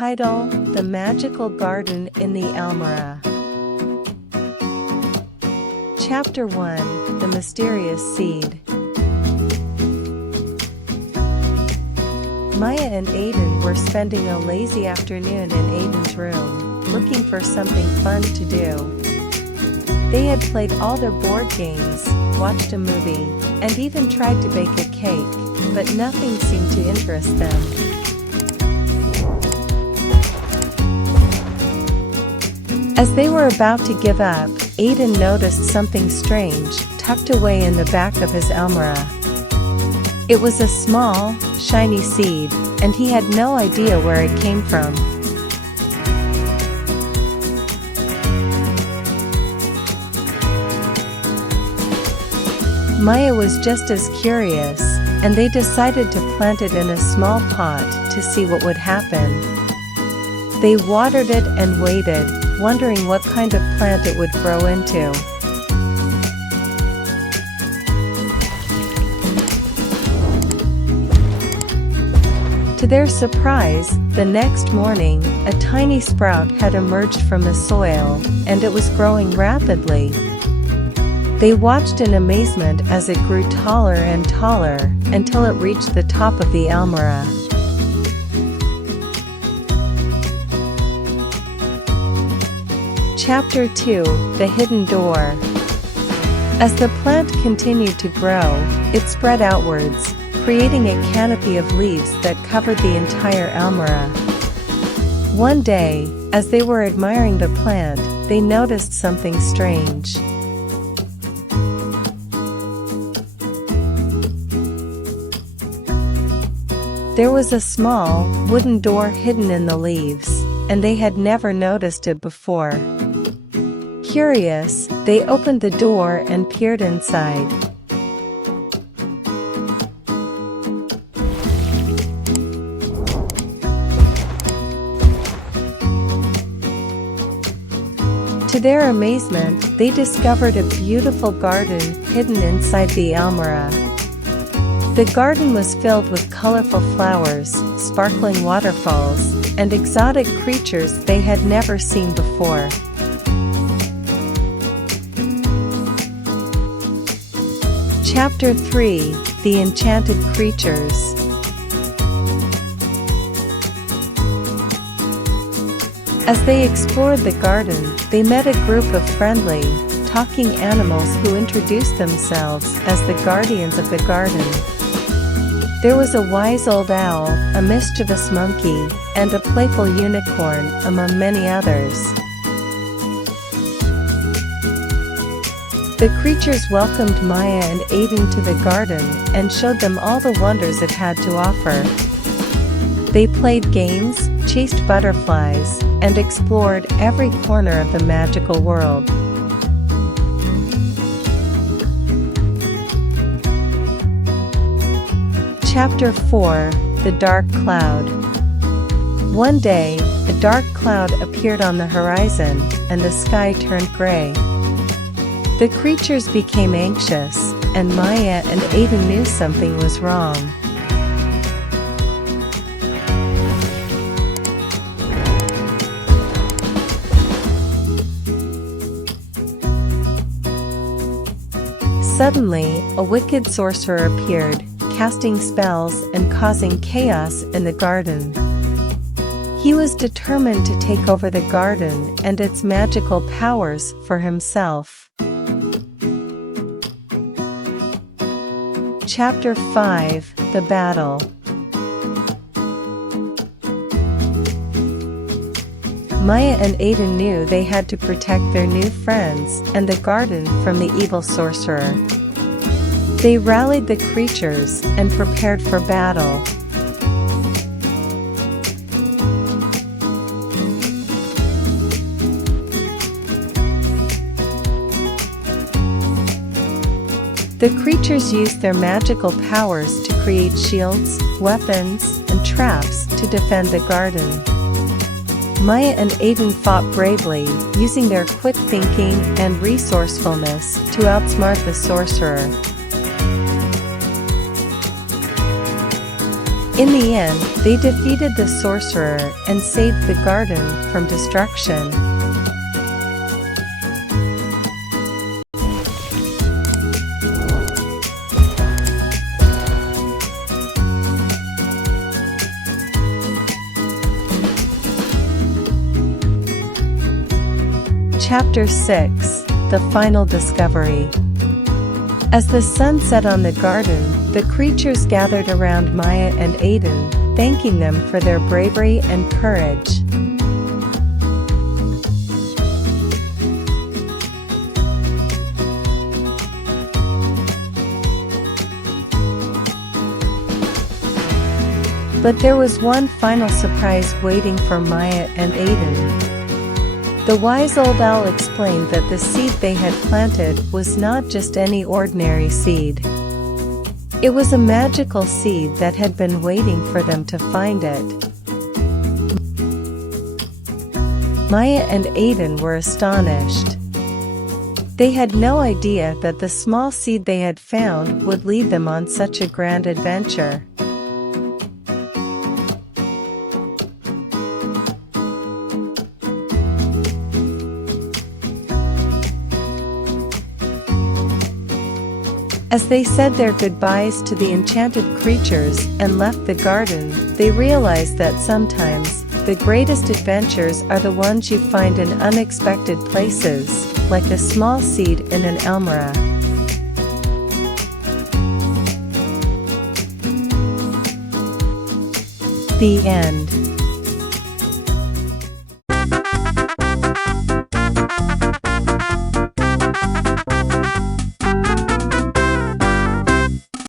Title: The Magical Garden in the Almirah. Chapter 1: The Mysterious Seed. Maya and Aiden were spending a lazy afternoon in Aiden's room, looking for something fun to do. They had played all their board games, watched a movie, and even tried to bake a cake, but nothing seemed to interest them. As they were about to give up, Aiden noticed something strange tucked away in the back of his Almirah. It was a small, shiny seed, and he had no idea where it came from. Maya was just as curious, and they decided to plant it in a small pot to see what would happen. They watered it and waited, wondering what kind of plant it would grow into. To their surprise, the next morning, a tiny sprout had emerged from the soil, and it was growing rapidly. They watched in amazement as it grew taller and taller, until it reached the top of the Almirah. Chapter 2: The Hidden Door. As the plant continued to grow, it spread outwards, creating a canopy of leaves that covered the entire Almirah. One day, as they were admiring the plant, they noticed something strange. There was a small, wooden door hidden in the leaves, and they had never noticed it before. Curious, they opened the door and peered inside. To their amazement, they discovered a beautiful garden hidden inside the Almirah. The garden was filled with colorful flowers, sparkling waterfalls, and exotic creatures they had never seen before. Chapter 3: The Enchanted Creatures. As they explored the garden, they met a group of friendly, talking animals who introduced themselves as the guardians of the garden. There was a wise old owl, a mischievous monkey, and a playful unicorn, among many others. The creatures welcomed Maya and Aiden to the garden and showed them all the wonders it had to offer. They played games, chased butterflies, and explored every corner of the magical world. Chapter 4: The Dark Cloud. One day, a dark cloud appeared on the horizon, and the sky turned gray. The creatures became anxious, and Maya and Aiden knew something was wrong. Suddenly, a wicked sorcerer appeared, casting spells and causing chaos in the garden. He was determined to take over the garden and its magical powers for himself. Chapter 5: The Battle. Maya and Aiden knew they had to protect their new friends and the garden from the evil sorcerer. They rallied the creatures and prepared for battle. The creatures used their magical powers to create shields, weapons, and traps to defend the garden. Maya and Aiden fought bravely, using their quick thinking and resourcefulness to outsmart the sorcerer. In the end, they defeated the sorcerer and saved the garden from destruction. Chapter 6: The Final Discovery. As the sun set on the garden, the creatures gathered around Maya and Aiden, thanking them for their bravery and courage. But there was one final surprise waiting for Maya and Aiden. The wise old owl explained that the seed they had planted was not just any ordinary seed. It was a magical seed that had been waiting for them to find it. Maya and Aiden were astonished. They had no idea that the small seed they had found would lead them on such a grand adventure. As they said their goodbyes to the enchanted creatures and left the garden, they realized that sometimes, the greatest adventures are the ones you find in unexpected places, like a small seed in an Almirah. The end.